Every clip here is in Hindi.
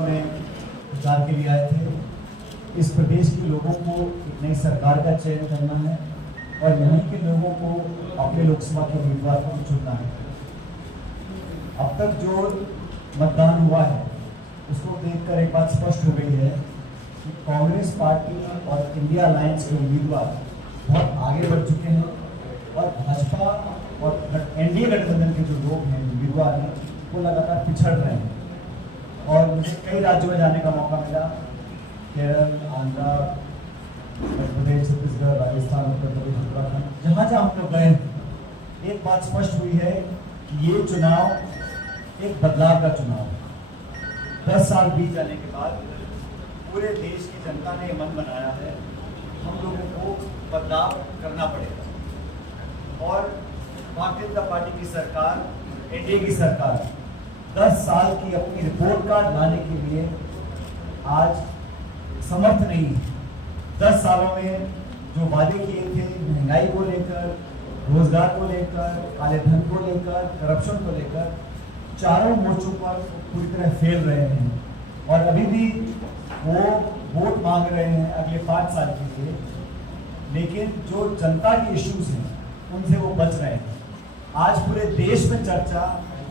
में प्रचार के लिए आए थे। इस प्रदेश के लोगों को एक नई सरकार का चयन करना है और यहीं के लोगों को अपने लोकसभा के उम्मीदवार को चुनना है। अब तक जो मतदान हुआ है उसको देखकर एक बात स्पष्ट हो गई है कि कांग्रेस पार्टी और इंडिया अलायंस के उम्मीदवार बहुत आगे बढ़ चुके हैं और भाजपा और एनडीए गठबंधन के जो लोग हैं उम्मीदवार हैं वो लगातार पिछड़ रहे हैं। और मुझे कई राज्यों में जाने का मौका मिला, केरल, आंध्र प्रदेश, छत्तीसगढ़, राजस्थान, उत्तर प्रदेश, उत्तराखंड, जहाँ जहाँ हम लोग गए एक बात स्पष्ट हुई है कि ये चुनाव एक बदलाव का चुनाव है। 10 साल बीत जाने के बाद पूरे देश की जनता ने मन बनाया है हम लोगों को बदलाव करना पड़ेगा और भारतीय जनता पार्टी की सरकार, एनडीए की सरकार 10 साल की अपनी रिपोर्ट कार्ड लाने के लिए आज समर्थ नहीं है। 10 सालों में जो वादे किए थे महंगाई को लेकर, रोजगार को लेकर, काले धन को लेकर, करप्शन को लेकर, चारों मोर्चों पर पूरी तरह फेल रहे हैं और अभी भी वो वोट मांग रहे हैं अगले 5 साल के लिए, लेकिन जो जनता के इश्यूज हैं उनसे वो बच रहे हैं। आज पूरे देश में चर्चा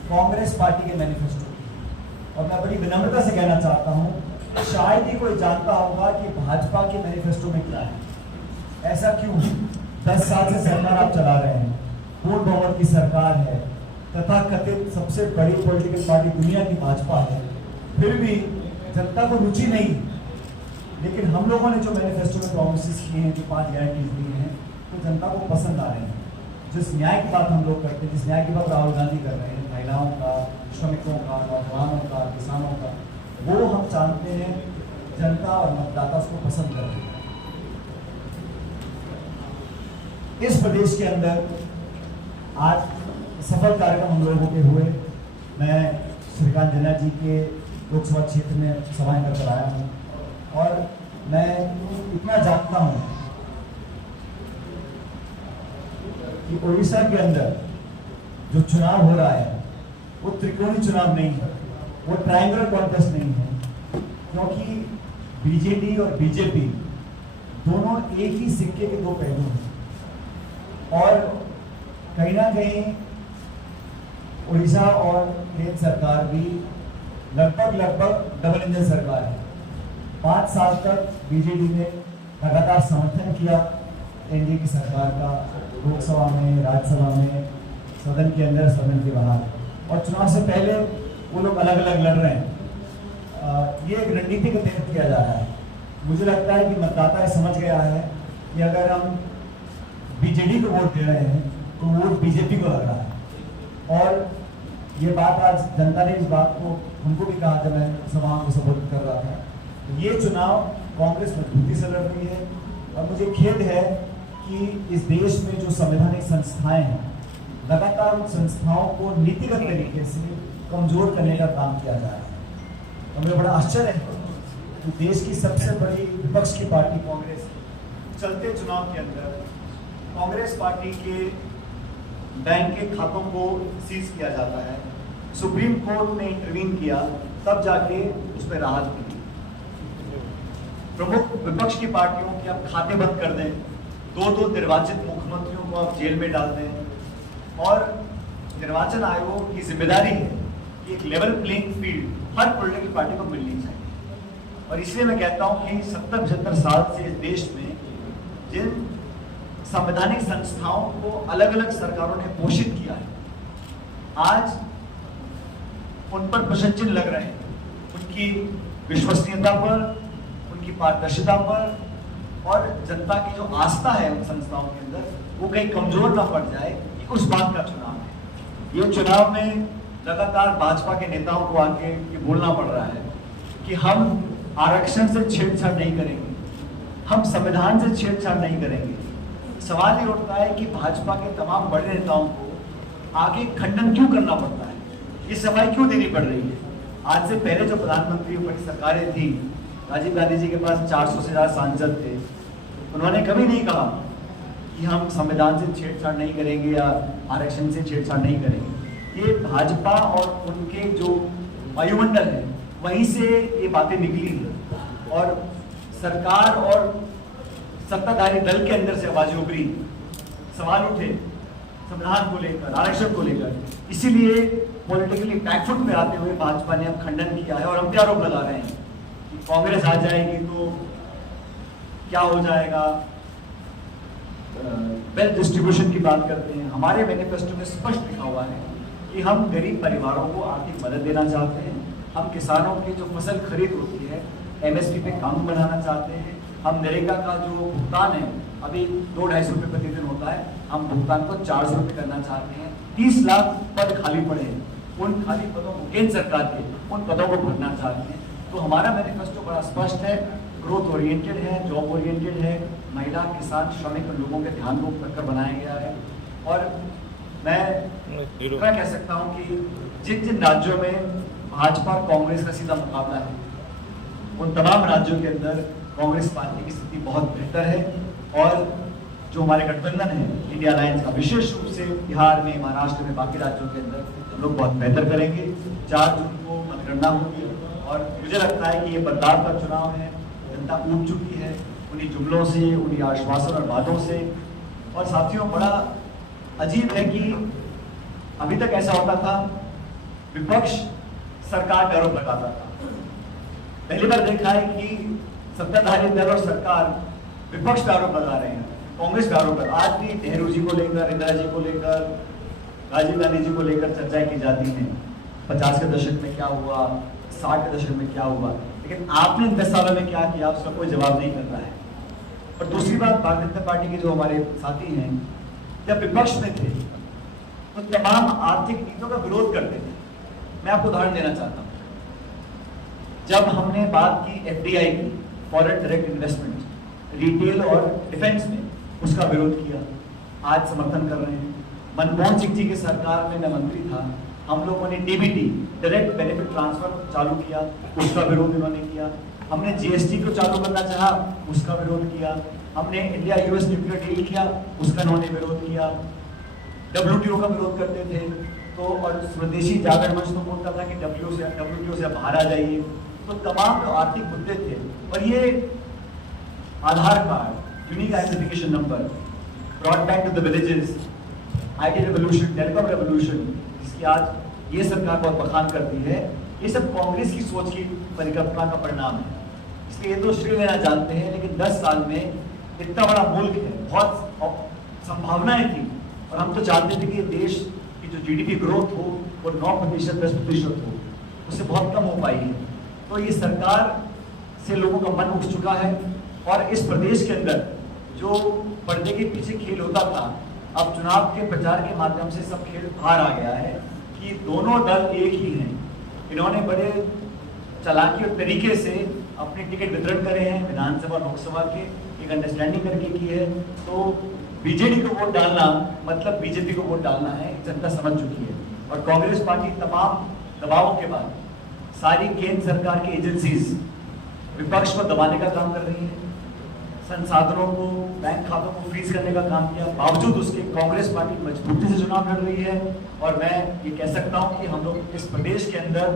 कांग्रेस पार्टी के मैनिफेस्टो की और मैं बड़ी विनम्रता से कहना चाहता हूं, शायद ही कोई जानता होगा कि भाजपा के मैनिफेस्टो में क्या है। ऐसा क्यों? 10 साल से सरकार आप चला रहे हैं, पूर्ण बहुमत की सरकार है, तथा कथित सबसे बड़ी पॉलिटिकल पार्टी दुनिया की भाजपा है, फिर भी जनता को रुचि नहीं। लेकिन हम लोगों ने जो मैनिफेस्टो में प्रॉमिसेस किए हैं, जो 5 गारंटीज दी हैं, तो जनता को पसंद आ रहे हैं। जिस न्याय की बात हम लोग करते हैं, जिस न्याय की बात राहुल गांधी कर रहे हैं, महिलाओं का, श्रमिकों का, नौजवानों का, किसानों का, वो हम जानते हैं जनता और मतदाता उसको पसंद कर रहे हैं। इस प्रदेश के अंदर आज सफल कार्यक्रम हम लोगों के हुए। मैं श्रीकांत जैना जी के लोकसभा क्षेत्र में सभाएं कर आया हूँ और मैं इतना जानता हूँ कि उड़ीसा के अंदर जो चुनाव हो रहा है वो त्रिकोणीय चुनाव नहीं है, वो ट्रायंगुलर कॉन्टेस्ट नहीं है, क्योंकि बीजेडी और बीजेपी दोनों एक ही सिक्के के 2 पहलू हैं और कहीं ना कहीं उड़ीसा और केंद्र सरकार भी लगभग डबल इंजन सरकार है। 5 साल तक बीजेडी ने लगातार समर्थन किया एनडीए की सरकार का, लोकसभा में, राज्यसभा में, सदन के अंदर, सदन के बाहर, और चुनाव से पहले वो लोग अलग अलग लड़ रहे हैं। ये एक रणनीति के तहत किया जा रहा है। मुझे लगता है कि मतदाता समझ गया है कि अगर हम बीजेडी को वोट दे रहे हैं तो वोट बीजेपी को लग रहा है। और ये बात आज जनता ने इस बात को उनको भी कहा जब मैं सभाओं को संबोधित कर रहा था। तो ये चुनाव कांग्रेस मजबूती से लड़ रही है और मुझे खेद है कि इस देश में जो संवैधानिक संस्थाएं हैं लगातार उन संस्थाओं को नीतिगत तरीके से कमजोर करने का काम किया जा रहा है। तो मुझे बड़ा आश्चर्य है कि देश की सबसे बड़ी विपक्ष की पार्टी कांग्रेस चलते चुनाव के अंदर कांग्रेस पार्टी के बैंक के खातों को सीज किया जाता है। सुप्रीम कोर्ट ने इंटरवीन किया, तब जाके उस पर राहत मिली। प्रमुख विपक्ष की पार्टियों के आप खाते बंद कर दें, 2 निर्वाचित मुख्यमंत्रियों को आप जेल में डाल दें और निर्वाचन आयोग की जिम्मेदारी है कि एक लेवल प्लेइंग फील्ड हर पॉलिटिकल पार्टी को मिलनी चाहिए। और इसलिए मैं कहता हूं कि 70-75 साल से इस देश में जिन संवैधानिक संस्थाओं को अलग अलग सरकारों ने पोषित किया है, आज उन पर प्रश्न चिन्ह लग रहे हैं। उनकी विश्वसनीयता पर, उनकी पारदर्शिता पर और जनता की जो आस्था है उन संस्थाओं के अंदर वो कहीं कमजोर ना पड़ जाए, उस बात का चुनाव है। ये चुनाव में लगातार भाजपा के नेताओं को आके ये बोलना पड़ रहा है कि हम आरक्षण से छेड़छाड़ नहीं करेंगे, हम संविधान से छेड़छाड़ नहीं करेंगे। सवाल ये उठता है कि भाजपा के तमाम बड़े नेताओं को आगे खंडन क्यों करना पड़ता है, ये सफाई क्यों देनी पड़ रही है। आज से पहले जो प्रधानमंत्री की सरकारें थी, राजीव गांधी जी के पास 400 से ज़्यादा सांसद थे, उन्होंने कभी नहीं कहा कि हम संविधान से छेड़छाड़ नहीं करेंगे या आरक्षण से छेड़छाड़ नहीं करेंगे। ये भाजपा और उनके जो वायुमंडल है वहीं से ये बातें निकली और सरकार और सत्ताधारी दल के अंदर से आवाजें उभरी, सवाल उठे संविधान को लेकर, आरक्षण को लेकर। इसीलिए पॉलिटिकली बैकफुट पे आते हुए भाजपा ने अब खंडन किया है और हम क्या आरोप लगा रहे हैं कि कांग्रेस आ जाएगी तो क्या हो जाएगा। वेल्थ डिस्ट्रीब्यूशन की बात करते हैं। हमारे मैनिफेस्टो में स्पष्ट लिखा हुआ है कि हम गरीब परिवारों को आर्थिक मदद देना चाहते हैं। हम किसानों की जो फसल खरीद होती है एमएसपी पे कानून बनाना चाहते हैं। हम नरेगा का जो भुगतान है अभी 2-250 रुपये प्रति दिन होता है, हम भुगतान को 400 रुपये करना चाहते हैं। 30 लाख पद खाली पड़े हैं, उन खाली पदों को केंद्र सरकार के उन पदों को भरना चाहते हैं। तो हमारा मैनिफेस्टो बड़ा स्पष्ट है, ग्रोथ ओरिएंटेड है, जॉब ओरिएंटेड है, महिला किसान श्रमिक लोगों के ध्यान को रखकर बनाया गया है। और मैं कह सकता हूँ कि जिन जिन राज्यों में भाजपा और कांग्रेस का सीधा मुकाबला है उन तमाम राज्यों के अंदर कांग्रेस पार्टी की स्थिति बहुत बेहतर है और जो हमारे गठबंधन है इंडिया अलायंस का, विशेष रूप से बिहार में, महाराष्ट्र में, बाकी राज्यों के अंदर हम लोग बहुत बेहतर करेंगे। 4 जून को मतगणना होगी और मुझे लगता है कि ये बदलाव का चुनाव है। जनता ऊब चुकी है उन्हीं जुमलों से, उन्हीं आश्वासन और वादों से। और साथियों, बड़ा अजीब है कि अभी तक ऐसा होता था, विपक्ष सरकार पे आरोप लगाता था। पहली बार देखा है कि सत्ताधारी दल और सरकार विपक्ष पे आरोप लगा रहे हैं, कांग्रेस पे आरोप लगा। आज भी नेहरू जी को लेकर, इंदिरा जी को लेकर, राजीव गांधी जी को लेकर चर्चाएं की जाती हैं। 50 के दशक में क्या हुआ, 60 के दशक में क्या हुआ, लेकिन आपने इन 10 सालों में क्या किया, उसका कोई जवाब नहीं कर रहा है। और दूसरी बात, भारतीय जनता पार्टी के जो हमारे साथी हैं, जब विपक्ष में थे तो तमाम आर्थिक नीतियों का विरोध करते थे। मैं आपको उदाहरण देना चाहता हूँ। जब हमने बात की एफडीआई की, फॉरेन डायरेक्ट इन्वेस्टमेंट, रिटेल और डिफेंस में, उसका विरोध किया, आज समर्थन कर रहे हैं। मनमोहन सिंह जी की सरकार में मैं मंत्री था, हम लोगों ने डीबीटी, डायरेक्ट बेनिफिट ट्रांसफर चालू किया, उसका विरोध इन्होंने किया। हमने जीएसटी को चालू करना चाहा, उसका विरोध किया। हमने इंडिया यूएस न्यूक्लियर डील किया, उसका इन्होंने विरोध किया। डब्ल्यूटीओ का विरोध करते थे तो, और स्वदेशी जागरण मंच तो बोलता था कि डब्ल्यूटीओ से बाहर आ जाइए। तो तमाम जो आर्थिक मुद्दे थे, और ये Aadhaar card, unique identification number, broadband to the villages, IT revolution, telecom revolution, जिसकी आज ये सरकार बहुत बखान करती है, ये सब कांग्रेस की सोच की परिकल्पना का परिणाम है। इसलिए ये तो श्रेय लेना जानते हैं, लेकिन 10 साल में इतना बड़ा मुल्क है, बहुत संभावनाएं थी, और हम तो चाहते थे कि देश की जो जीडीपी ग्रोथ हो वो 9%, 10% हो, उससे बहुत कम हो पाई है। तो ये सरकार से लोगों का मन उठ चुका है, और इस प्रदेश के अंदर जो पर्दे के पीछे खेल होता था, अब चुनाव के प्रचार के माध्यम से सब खेल बाहर आ गया है कि दोनों दल एक ही हैं। इन्होंने बड़े चालाकी और तरीके से अपने टिकट वितरण करे हैं, विधानसभा और लोकसभा के, एक अंडरस्टैंडिंग करके की है। तो बीजेडी को वोट डालना मतलब बीजेपी को वोट डालना है, जनता समझ चुकी है। और कांग्रेस पार्टी तमाम दबावों के बाद सारी केंद्र सरकार की एजेंसीज विपक्ष को दबाने का काम कर रही है, संसाधनों को, बैंक खातों को फ्रीज करने का काम किया। बावजूद उसके कांग्रेस पार्टी मजबूती से चुनाव लड़ रही है, और मैं ये कह सकता हूँ कि हम लोग इस प्रदेश के अंदर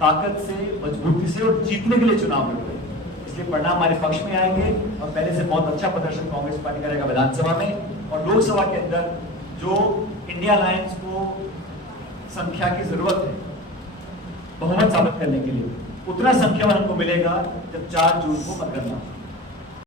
ताकत से, मजबूती से और जीतने के लिए चुनाव लड़ रहे हैं। इसलिए परिणाम हमारे पक्ष में आएंगे, और पहले से बहुत अच्छा प्रदर्शन कांग्रेस पार्टी करेगा विधानसभा में, और लोकसभा के अंदर जो इंडिया अलायंस को संख्या की जरूरत है बहुमत साबित करने के लिए, उतना संख्या हमको मिलेगा जब 4 जून को मतगणना